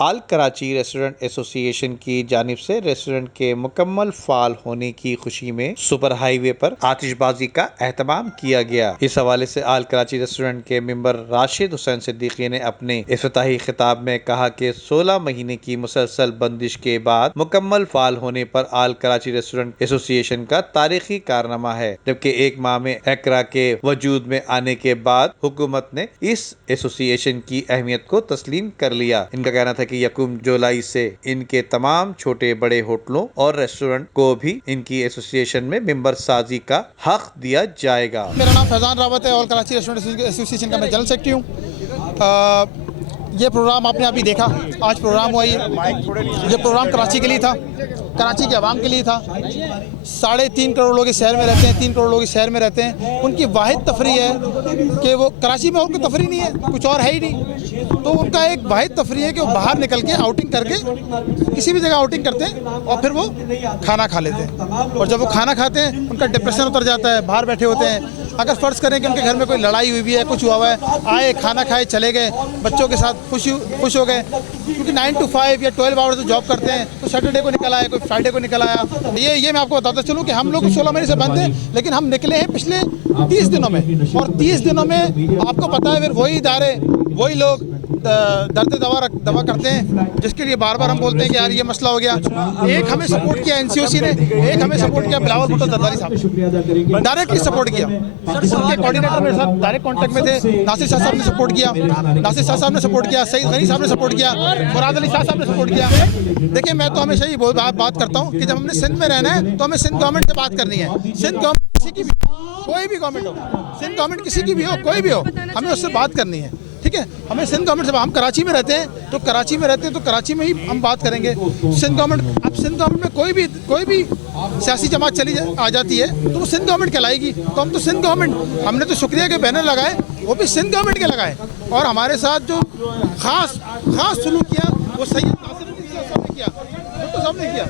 आल Karachi restaurant association की जानिब से रेस्टोरेंट के मुकम्मल फाल होने की खुशी में सुपर हाईवे पर आतिशबाजी का एहतमाम किया गया। इस हवाले से आल कराची रेस्टोरेंट के मेंबर राशिद हुसैन सिद्दीकी ने अपने इफ्तिताही खिताब में कहा कि 16 महीने की मुसलसल बंदिश के बाद मुकम्मल फाल होने पर आल कराची रेस्टोरेंट एसोसिएशन का तारीखी कारनामा है, जबकि एक माह में एकरा के वजूद में आने के बाद हुकूमत ने इस एसोसिएशन की अहमियत को तस्लीम कर लिया। इनका कहना था कि 1 जुलाई से इनके तमाम छोटे बड़े होटलों और रेस्टोरेंट को भी इनकी एसोसिएशन में मेंबर साजी का हक दिया जाएगा। मेरा नाम फैजान रावत है और कराची रेस्टोरेंट एसोसिएशन का मैं जनरल सेक्रेटरी हूँ। ये प्रोग्राम आपने अभी देखा, आज प्रोग्राम हुआ। ये प्रोग्राम कराची के लिए था, कराची के अवाम के लिए था। 3.5 करोड़ लोग इस शहर में रहते हैं, 3 करोड़ लोग इस शहर में रहते हैं। उनकी वाहिद तफरी है कि वो कराची में, और कोई तफरी नहीं है, कुछ और है ही नहीं। तो उनका एक वाहिद तफरी है कि वो बाहर निकल के आउटिंग करके किसी भी जगह आउटिंग करते हैं और फिर वो खाना खा लेते हैं। और जब वो खाना खाते हैं उनका डिप्रेशन उतर जाता है, बाहर बैठे होते हैं। अगर फ़र्ज़ करें कि उनके घर में कोई लड़ाई हुई है, कुछ हुआ हुआ है, आए खाना खाए चले गए, बच्चों के साथ खुश हो गए, क्योंकि 9 to 5 या 12 आवर्स जॉब करते हैं, तो सैटरडे को निकल आया, कोई फ्राइडे को निकल आया। ये मैं आपको बताता चलूँ कि हम लोग 16 महीने से बंद हैं, लेकिन हम निकले हैं पिछले 30 दिनों में। और 30 दिनों में आपको पता है फिर वही इदारे, वही लोग दर्द दवा करते हैं, जिसके लिए बार बार हम बोलते हैं कि यार ये मसला हो गया। एक हमें सपोर्ट किया एनसीओसी ने, एक हमें सपोर्ट किया बिलावल भुट्टो जरदारी साहब, डायरेक्टली सपोर्ट किया। उनके कोऑर्डिनेटर मेरे साथ डायरेक्ट कांटेक्ट में थे। नासिर शाह साहब ने सपोर्ट किया, नासिर शाह साहब ने सपोर्ट किया, सईद गनी साहब ने सपोर्ट किया, मुराद अली शाह साहब ने सपोर्ट किया। देखिए, मैं तो हमेशा ही बात करता हूँ कि जब हमने सिंध में रहना है तो हमें सिंध गवर्नमेंट से बात करनी है। सिंध गवर्नमेंट किसी की भी, कोई भी गवर्नमेंट हो, सिंध गवर्नमेंट किसी की भी हो, कोई भी हो, हमें उससे बात करनी है। ठीक है, हमें सिंध गवर्नमेंट से, हम कराची में रहते हैं तो कराची में ही हम बात करेंगे। सिंध गवर्नमेंट, अब सिंध गवर्नमेंट में कोई भी सियासी जमात आ जाती है तो वो सिंध गवर्नमेंट कहलाएगी। तो हम तो सिंध गवर्नमेंट, हमने तो शुक्रिया के बैनर लगाए, वो भी सिंध गवर्नमेंट के लगाए। और हमारे साथ जो खास सलूक किया वो सैयद नासिर साहब ने किया, भुट्टो साहब ने किया,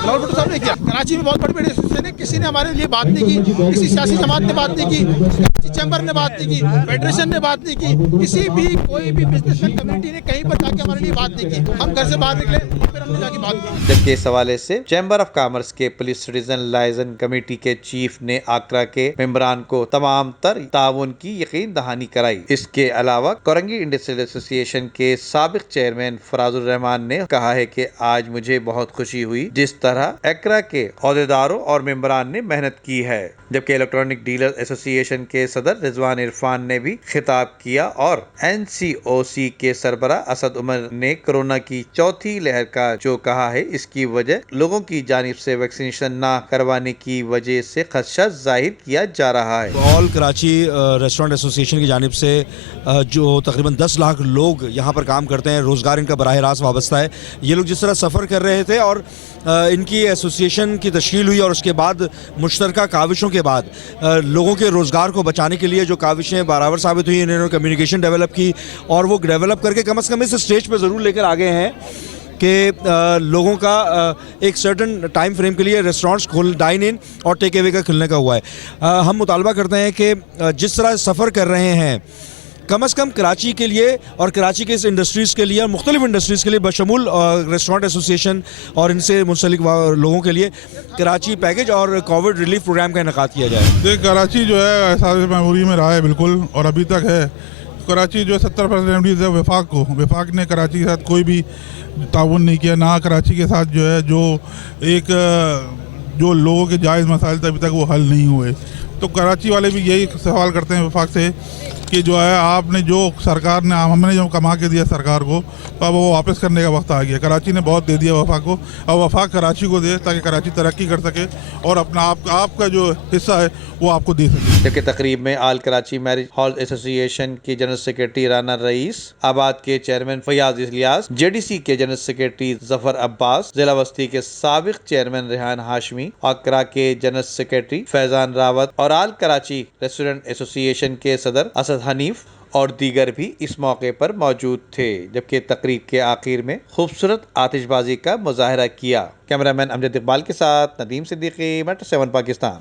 बिलावल भुट्टो साहब ने किया। कराची में बहुत बड़ी एसोसिएशन है, किसी ने हमारे लिए बात नहीं की, किसी सियासी जमात ने बात नहीं की, चैम्बर ने बात नहीं की, फेडरेशन ने बात नहीं की, किसी भी कोई भी बिजनेसमैन कम्युनिटी ने कहीं पर जाके हमारे लिए बात नहीं की। हम घर से बाहर निकले फिर हमने जाके बात की। जबकि इस हवाले से चैम्बर ऑफ कॉमर्स के पुलिस सिटीजन लाइजन कमेटी के चीफ ने आकरा के मेंबरान को तमाम तर ताउन की यकीन दहानी कराई। इसके अलावा कोरंगी इंडस्ट्रियल एसोसिएशन के साबिक चेयरमैन फराजुर रहमान ने कहा है कि आज मुझे बहुत खुशी हुई जिस तरह एकरा के अहदेदारों और मेंबरान ने मेहनत की है। जबकि इलेक्ट्रॉनिक डीलर एसोसिएशन के सदर रिजवान इरफान ने भी खिताब किया और एनसीओसी के सरबरा असद उमर ने कोरोना की चौथी लहर का जो कहा है, इसकी वजह लोगों की जानिब से वैक्सीनेशन ना करवाने की वजह से खदशा जाहिर किया जा रहा है। ऑल कराची रेस्टोरेंट एसोसिएशन की जानिब से जो तकरीबन 10 लाख लोग यहाँ पर काम करते हैं, रोज़गार इनका बराह रास्त वाबस्ता है। ये लोग जिस तरह सफ़र कर रहे थे और इनकी एसोसिएशन की तश्कील हुई और उसके बाद मुश्तरका काविशों के बाद लोगों के रोज़गार को बचाने के लिए जो काविशें बराबर साबित हुई, इन्होंने कम्युनिकेशन डेवलप की और वो डेवलप करके कम से कम इस स्टेज पे ज़रूर लेकर आ गए हैं कि लोगों का एक सर्टन टाइम फ्रेम के लिए रेस्टोरेंट्स डाइन इन और टेक अवे का खुलने का हुआ है। हम मुतालबा करते हैं कि जिस तरह सफ़र कर रहे हैं कम से कम कराची के लिए और कराची के इस इंडस्ट्रीज़ के लिए और मुख्तलिफ इंडस्ट्रीज़ के लिए बशमूल रेस्टोरेंट एसोसिएशन और इनसे मुंसलिक लोगों के लिए कराची पैकेज और कोविड रिलीफ प्रोग्राम का इनेकाद किया जाए। देख, कराची जो है ऐसा मेमोरी में रहा है बिल्कुल, और अभी तक है। कराची जो 70% रेमडीज़ है वफाक ने कराची के साथ कोई भी ताउन नहीं किया, ना कराची के साथ जो है जो लोगों के जायज़ मसाइल थे अभी तक वो हल नहीं हुए। तो कराची वाले भी यही सवाल करते हैं वफाक से कि जो है आपने जो सरकार ने, हमने जो कमा के दिया सरकार को, तो अब वो वापस करने का वक्त आ गया। कराची ने बहुत दे दिया वफाक को, अब वफाक कराची को दे ताकि कराची तरक्की कर सके और अपना आपका जो हिस्सा है वो आपको दे सके। जबकि तकरीब में आल कराची मैरिज हॉल एसोसिएशन की जनरल सेक्रेटरी राना रईस, आबाद के चेयरमैन फयाज इलियास, जेडीसी के जनरल सेक्रेटरी जफर अब्बास, जिला बस्ती के साबिक चेयरमैन रेहान हाशमी, आकरा के जनरल सेक्रेटरी फैजान रावत और आल कराची रेस्टोरेंट एसोसिएशन के सदर असद हनीफ और दीगर भी इस मौके पर मौजूद थे। जबकि तकरीब के आखिर में खूबसूरत आतिशबाजी का मुजाहरा किया। कैमरामैन अमजद इकबाल के साथ नदीम सिद्दीकी, मेट्रो 7 पाकिस्तान।